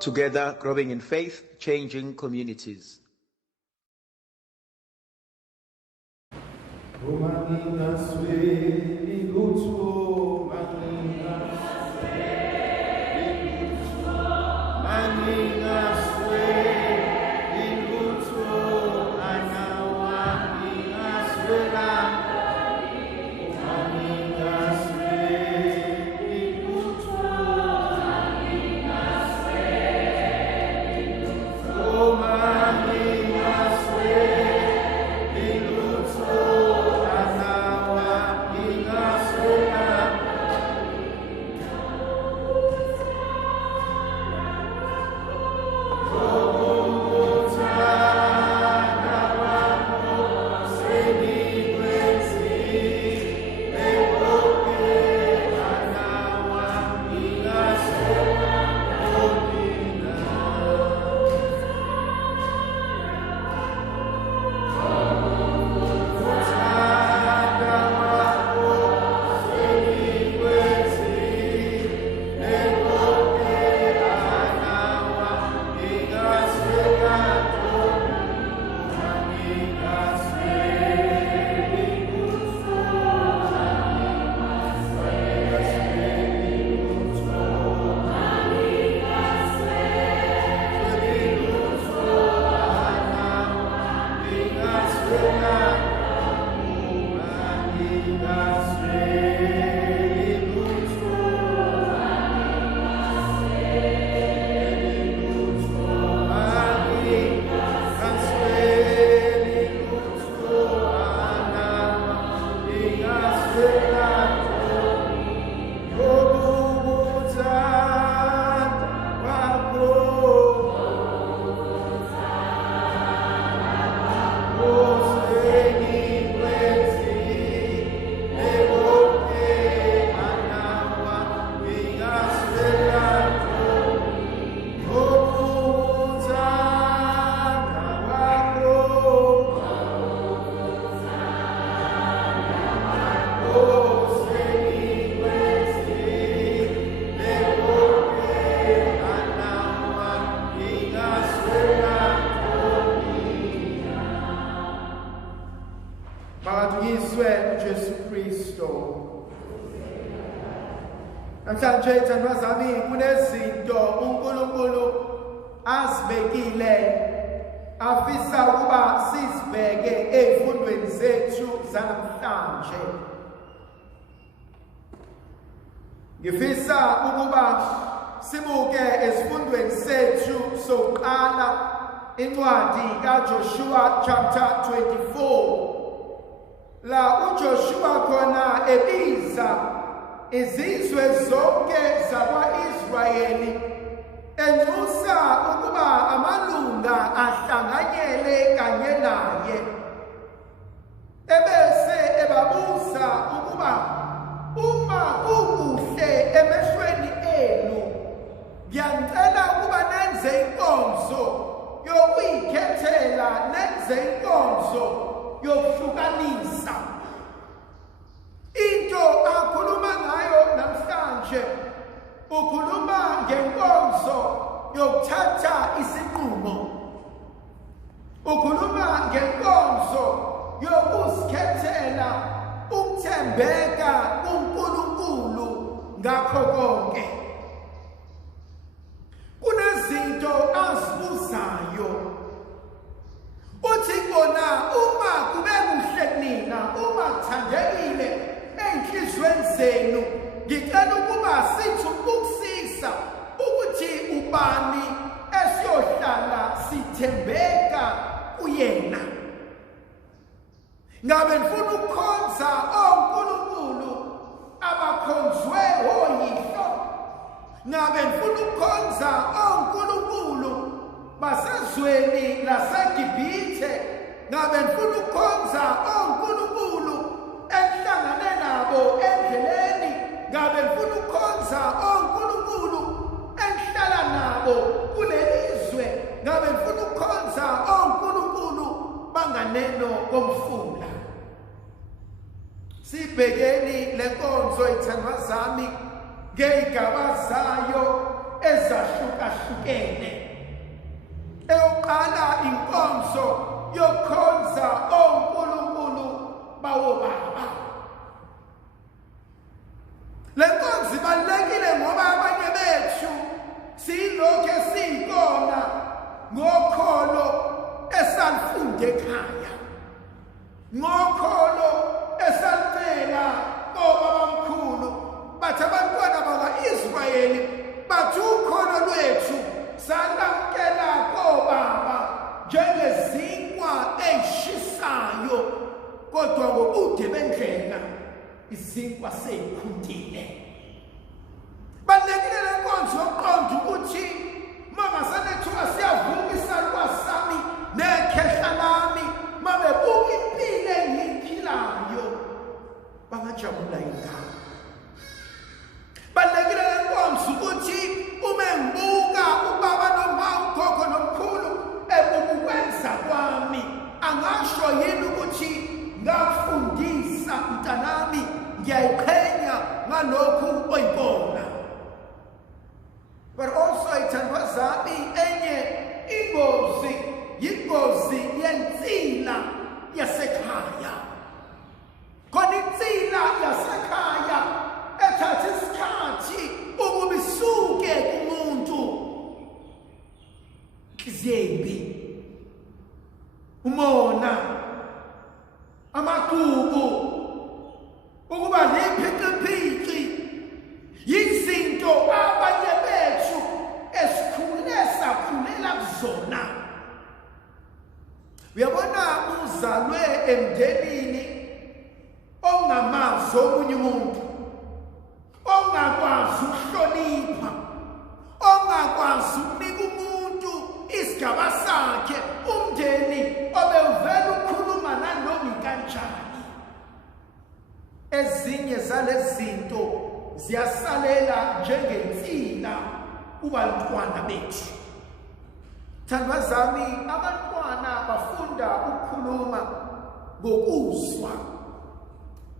Together, growing in faith, changing communities. Namhlanje ithandwa zami kunezinto uNkulunkulu azibekile afisa ukuba sizibheke ezifundweni zethu zanamhlanje. Ngifisa ukuba sibuke ezifundweni sethu sokuqala incwadi kaJoshua chapter 24 la uJoshua khona ebiza izizwe zonke zakwa-Israyeli enxusa ukuba amalunga ahlanganyele kanye naye, ebese ebabuza ukuba uma kukuhle emehlweni enu ngiyanicela ukuba nenze inkonzo yokuyikhethela, nenze inkonzo yokuhlukanisa. Into akhuluma ngayo namhlanje ukhuluma ngenkonzo yokuthatha isinqumo, ukhuluma ngenkonzo yokuzikhethela ukuthembeka kuNkulunkulu ngakho konke. Kunezinto azibuzayo uthi kona uma kube kuhle kunina, uma kuthandekile enhlizweni zenu, ngicela ukuba sithi ukusisa ukuthi ubani esiyohlala sithembeka kuyena. Ngabe nifuna ukukhonza oNkulunkulu abakhonzwe oyihlo? Ngabe nifuna ukukhonza oNkulunkulu basezweni laseGibhithe? Ngabe nifuna ukukhonza oNkulunkulu enhlangane nabo endleleni? Ngabe nifuna ukukhonza oNkulunkulu enhlala nabo kulelizwe? Ngabe nifuna ukukhonza oNkulunkulu banganeno komfula? Sibhekeni lenkonzo ithandwa zami ngey'gaba zayo ezahlukahlukene. Eyoqala inkonzo yokukhonza onkulunkulu bawobaba. Le nkonzo ibalulekile ngoba abanye bethu silokhu esiyikona ngokholo esalifunde ekhaya, ngokholo esalicela kobabamkhulu. Bathi abantwana bakwa-Israyeli bathi ukholo lwethu salamkela kobaba njengezinkwa ey'shisayo, kodwa ngobude bendlela izinkwa sey'khundile. Balulekile le nkonzo yokuqonda ukuthi mama sanethuka siyavuka isalukwa sami nekhehla lami mabebuka impilo engiyiphilayo bangajabula ingane. Balulekile le nkonzo ukuthi uma ngibuka ubaba noma ugogo nomkhulu ebuka ukwenza kwami, angasho yini ukuthi ngafundisa mntanami, ngiyayiqhenya ngalokhu oyibona. But also ithandwa zami enye ingozi, yingozi yensila yasekhaya. Khona insila yasekhaya ethatha isikhathi ukuba isuke kumuntu. Inhliziyo embi, umona, amaqubu, ukuba yiphiqiphiqi, yizinto abanye bethu sakhulela kuzona. Uyabona uzalwe emndenini ongamazi omunye umuntu, ongakwazi ukuhlonipha, ongakwazi ukunika umuntu isigaba sakhe, umndeni obewuvela ukhuluma nanoma kanjani. Ezinye zalezi zinto ziyasalela njengensila kubantwana bethu. Thandwa zami, abantwana bafunda ukukhuluma ngokuzwa.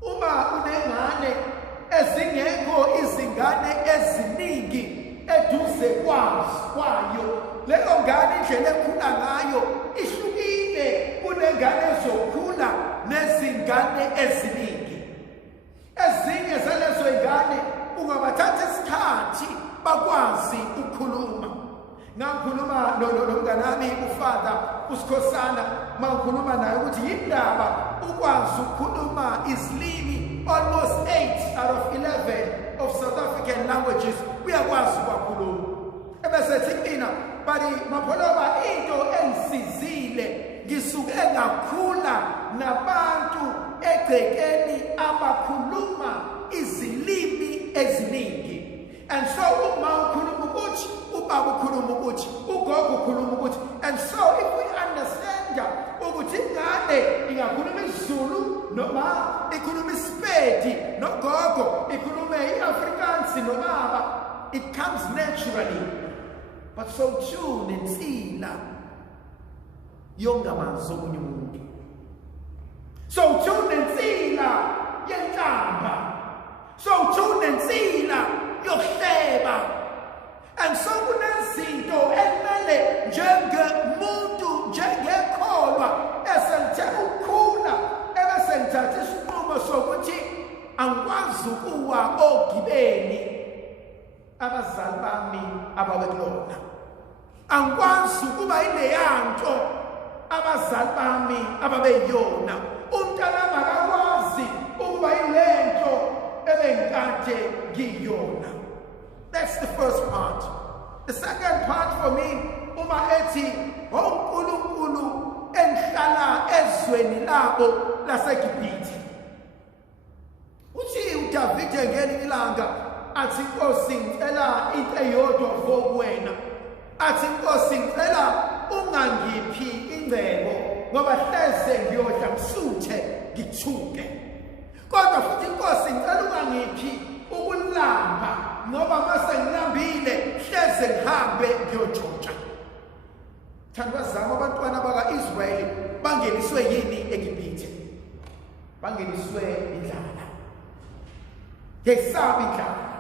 Uma unengane ezingekho izingane eziningi eduze kwayo, leyo ngane indlela ekhula ngayo ihlukile kunengane ezokhula nezingane eziningi. Ezinye zalezo ingane ungabathatha isikhathi bakwazi ukukhuluma. Ngakhuluma nomngane wami uFather uSikhosana, mangikhuluma naye ukuthi yindaba ukwazi ukukhuluma izilimi almost 8 out of 11 of South African languages uyakwazi ukukhuluma. Ebese thi mina bari mapholoba into engisizile, ngisuke ngakhula nabantu egcekeni abakhuluma izilimi eziningi. And so uma ukhuluma ukuthi, ubaba ukhuluma ukuthi, ugogo ukhuluma ukuthi. And so if we understand ukuthi ingane ingakhuluma isiZulu noma ikhuluma iSepedi nogogo, ikhuluma iAfrikaans nobaba, it comes naturally. But so too nensila yongamazi omunye umuntu, so too nensila yenhlamba, so too nensila yohleba. And so kunezinto ekumele njengemuntu, njengekholwa eselithe ukukhula, ebese ngithatha isinqumo sokuthi angikwazi ukuwa ogibeni abazali bami ababekulona, angikwazi ukuba ileyanto abazali bami ababeyona. Umntanami akakwazi ukuba ilento ebengikade ngiyona. That's the first part. The second part for me, uma ethi uNkulunkulu enhlala ezweni labo laseGibhithe. Uthi uDavid ngelinye ilanga athi Nkosi ngicela into eyodwa kuwena, athi Nkosi ngicela ungangiphi ingcebo ngoba hleze ngiyodla ngisuthe ngithuke, kodwa futhi Nkosi ngicela ungangiphi ukulamba ngoba mase ngilambile hleze ngihambe ngiyojotsha. Thandwa zami, abantwana baka-Israyeli bangeniswe yini eGibhithe? Bangeniswe indlala. Ngesaba indlala.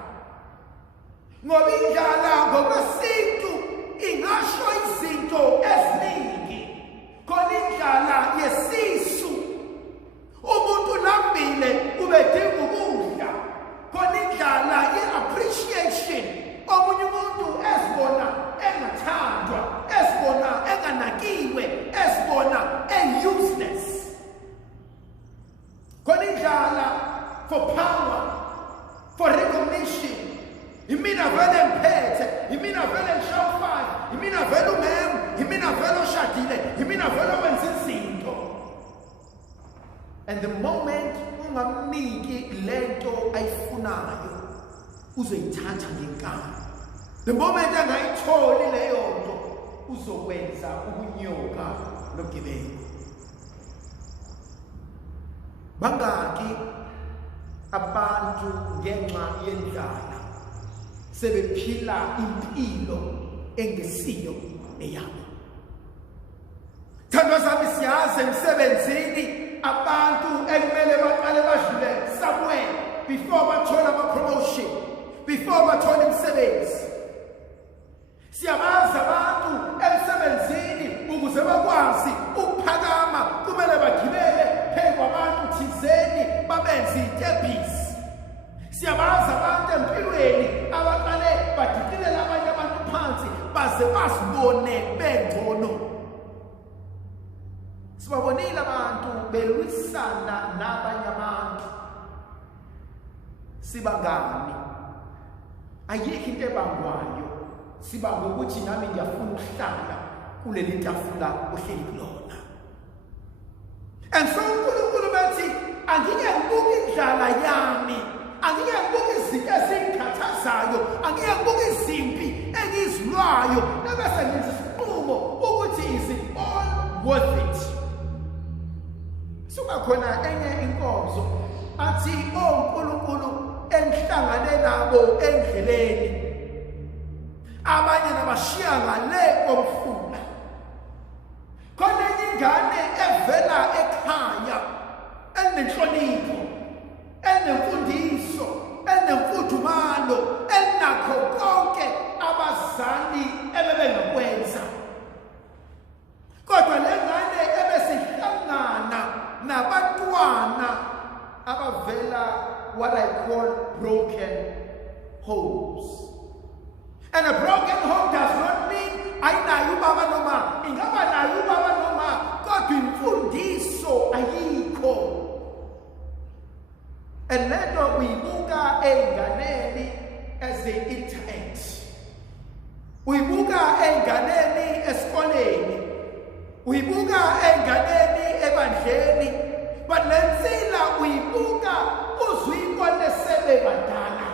ngoba indlala ngokwesintu ingasho izinto eziningi. Khona indlala yesisu, umuntu lambile ubedinga ukudla. Khona indlala ye-appreciation, omunye umuntu ezibona engathandwa, ezibona enganakiwe, ezibona useless. Khona indlala for power, for recognition. Imina vele mphethe, imina vele ngishawufana, imina vele umem, imina vele oshadile, imina vele wenza izinto. And the moment ungamniki lento ayifunayo, uzoyithatha ngenkani. The moment angayitholi leyo nto, uzokwenza ukunyoka nobugebengu. Bangaki abantu ngenxa yendlala sebephila impilo engesiyo eyabo. Thandwa zami, siyazi emsebenzini abantu ekumele baqale badlule somewhere before bathola ama-promotion, before bathola imisebenzi. Siyabazi abantu emsebenzini ukuze bakwazi ukuphakama kumele bagibele phezu kwabantu thizeni babenze itebhisi. Siyabazi abantu empilweni abaqale badicilela abanye abantu phansi baze basibone bengcono. Sibabonile abantu belwisana nabanye abantu. Sibangani, ayikho into ebangwayo. Sibanga ukuthi nami ngiyafuna ukuhlala kuleli tafula ohleli kulona. And so uNkulunkulu bathi angike ngibuke indlala yami, angike ngibuke izinto ezingikhathazayo, angike ngibuke izimpi engizilwayo, ebese ngenza isinqumo ukuthi is it all worth it. Suka khona enye inkonzo athi uNkulunkulu engihlangane nabo endleleni, abanye nabashiya ngale komfula. Khona ingane evela ekhaya enenhlonipho, enemfundiso, enemfudumalo, enakho konke abazali ebebengakwenza. Kodwa le ngane ebesihlangana nabantwana abavela what I call broken homes. And a broken home does not mean ayinayo ubaba noma ingaba nayo ubaba noma kodwa imfundiso ayikho. And lento uyibuka ey'nganeni eze-internet, uyibuka ey'nganeni esikoleni, uyibuka ey'nganeni ebandleni, but le nsila uyibuka uzuyibone sebebadala.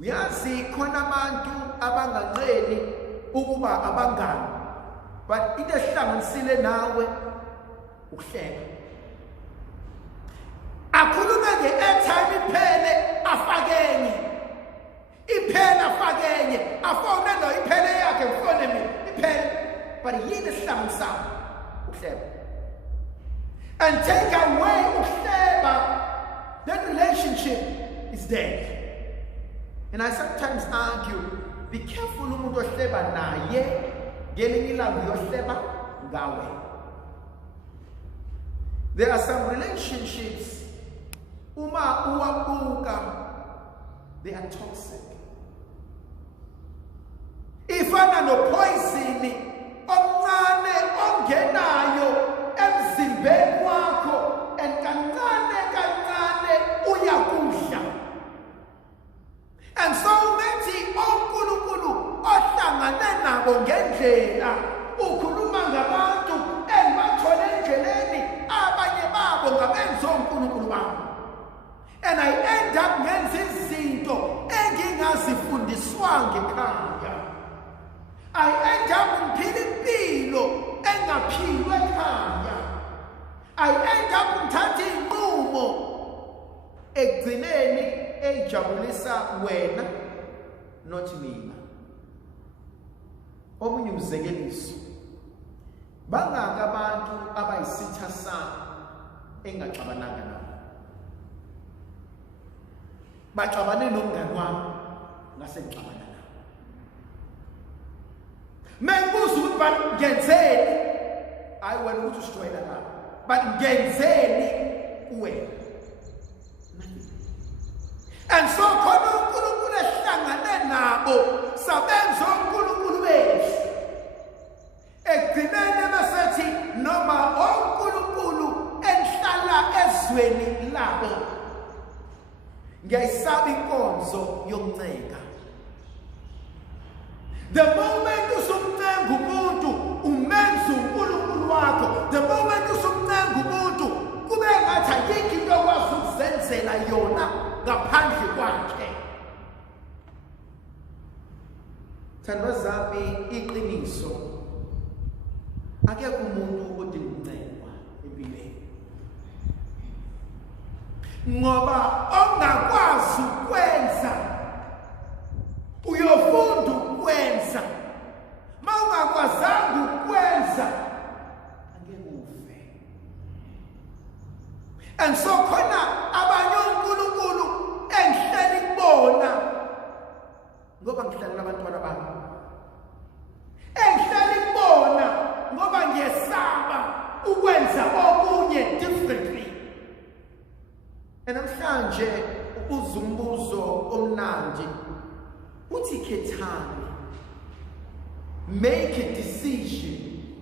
Uyazi khona abantu abanganqeni ukuba abangani, but into ehlanganisile nawe ukuhleka. Akhulume nge-airtime iphele afakeni, iphele afakeni, afone lo iphele yakhe ngifone mina iphele, but yini esihlanganisayo? Ukuhleba. And take away ukuhleba, that relationship is dead. And I sometimes argue, be careful umuntu ohleba naye, ngelinye ilanga uyohleba ngawe. There are some relationships, uma uwabuka, they are toxic. Ifana no poison omncane ongenayo emzimbeni wakho, and kancane kancane uyakudla. And so methi uNkulunkulu ohlangane nabo ngendlela, ukhuluma ngabantu engibathole endleleni, abanye babo ngabenza uNkulunkulu bami. And I end up ngenza izinto engingazifundiswanga ekhaya. I end up ngiphila impilo engaphilwe ekhaya. I end up ngithatha iy'nqumo ekugcineni ejabulisa wena not mina. Omunye umzekeliso, bangaki abantu abayisitha sami engaxabananga nabo? Baxabane nomngani wami, sengixabana nawo. Mengibuza ukuthi bani ngenzeni? Hayi wena ukuthi usijwayela ngapha. But ngenzeni kuwena? And so khona uNkulunkulu ehlangane nabo sabenza uNkulunkulu wethu. Egcinene besethi noma uNkulunkulu enhlala ezweni labo. Ngiyayisaba inkonzo yokunceka. The moment usumncenga umuntu umenza uNkulunkulu wakho. The moment usumncenga umuntu kube ngathi ayikho into okwazi ukuzenzela yona ngaphandle kwakhe. Thandazami iqiniso. Akekho umuntu odinga ukuncengwa empilweni. Ngoba ongakwazi ukwenza uyofunda ukwenza. Mawungakwazanga ukwenza angeke ufe. And so khona abanye uNkulunkulu engihleli kubona ngoba ngihlala nabantwana bami. Engihleli kubona ngoba ngiyesaba ukwenza okunye differently. Namhlanje ubuza umbuzo omnandi uthi khethani. Make a decision.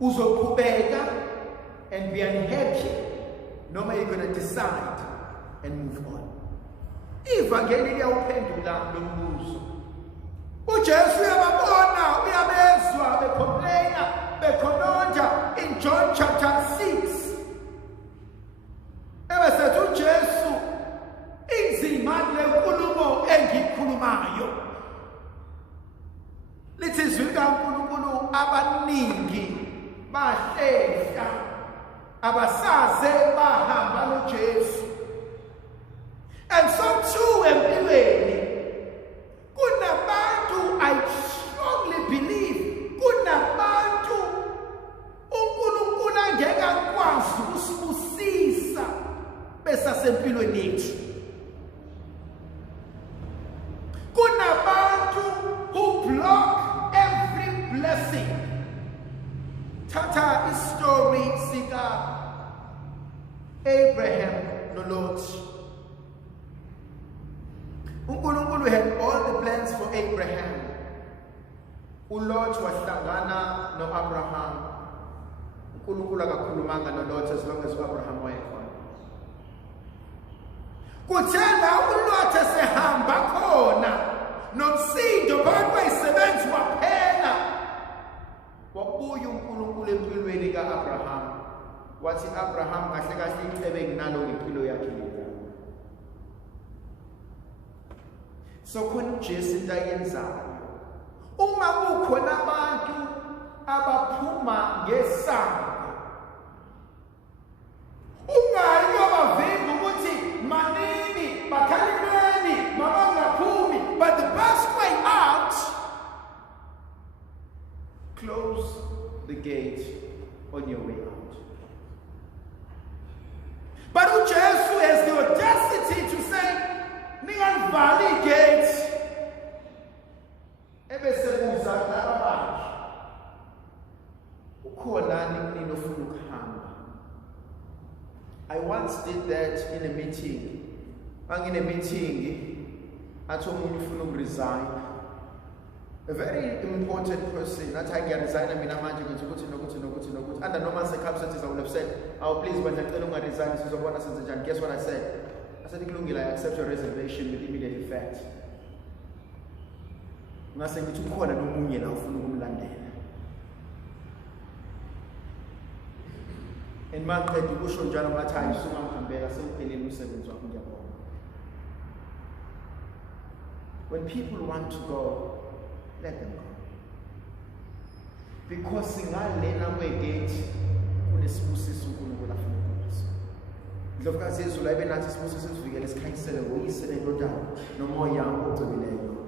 Uzoqhubeka and be unhappy noma you're going to decide and move on. Ivangeli liyawuphendula lo mbuzo. uJesu uyababona uyabezwa becomplaina bekhononja in John chapter 6. Ebesethi uJesu inzima lenkulumo engikhulumayo. Lithi izwi likaNkulunkulu abaningi bahlehla abasaze bahamba noJesu. And so too empilweni kunabantu, I strongly believe kunabantu uNkulunkulu angeke akwazi ukusibusisa besasempilweni yethu. Kunabantu who block every blessing. Tata story sika Abraham no Lot. uNkulunkulu had all the plans for Abraham. uLot wahlangana noAbraham. uNkulunkulu akakhulumanga noLot as long as uAbraham wayekhona. Kuthena uLot esehamba khona nomsindo bakwayisebenzi waphela. Wabuya uNkulunkulu empilweni kaAbraham. Wathi Abraham kahle kahle icebe nginalo ngempilo yakhe le. So khona uJesu into ayenzayo. Uma kukhona abantu abaphuma ngesango, ungayi abavimba ukuthi manini bakhalipeni mabangaphumi, but the best way out, close the gate on your way out. But uJesu has the audacity to say ningalivali igate ebesebuza laba bantu ukhona nini ofuna ukuhamba. I once did that in a meeting. In a meeting athi umuntu ufuna ukuresign, a very important person. Nathi ngiyaresign mina manje ngithi ukuthi nokuthi under normal circumstances I would have said, "Oh please bandla ngicela ungaresign sizobona senze njani." Guess what I said? I said, I accept your reservation with immediate effect. Ngase ngithi ukhona nomunye la ufuna ukumlandela. And maqedwe ukusho njalo ngathi hayi sungamhambela sewuphelile umsebenzi wakho ngiyabona. When people want to go, let them go. Because singalena kwegate kunesibusiso uNkulunkulu afuna ukwenza. Ndlovukazi yezulu ayibe nathi sibusiso sivikele sikhanyisele ngoyise nendodana nomoya ogcibileyo.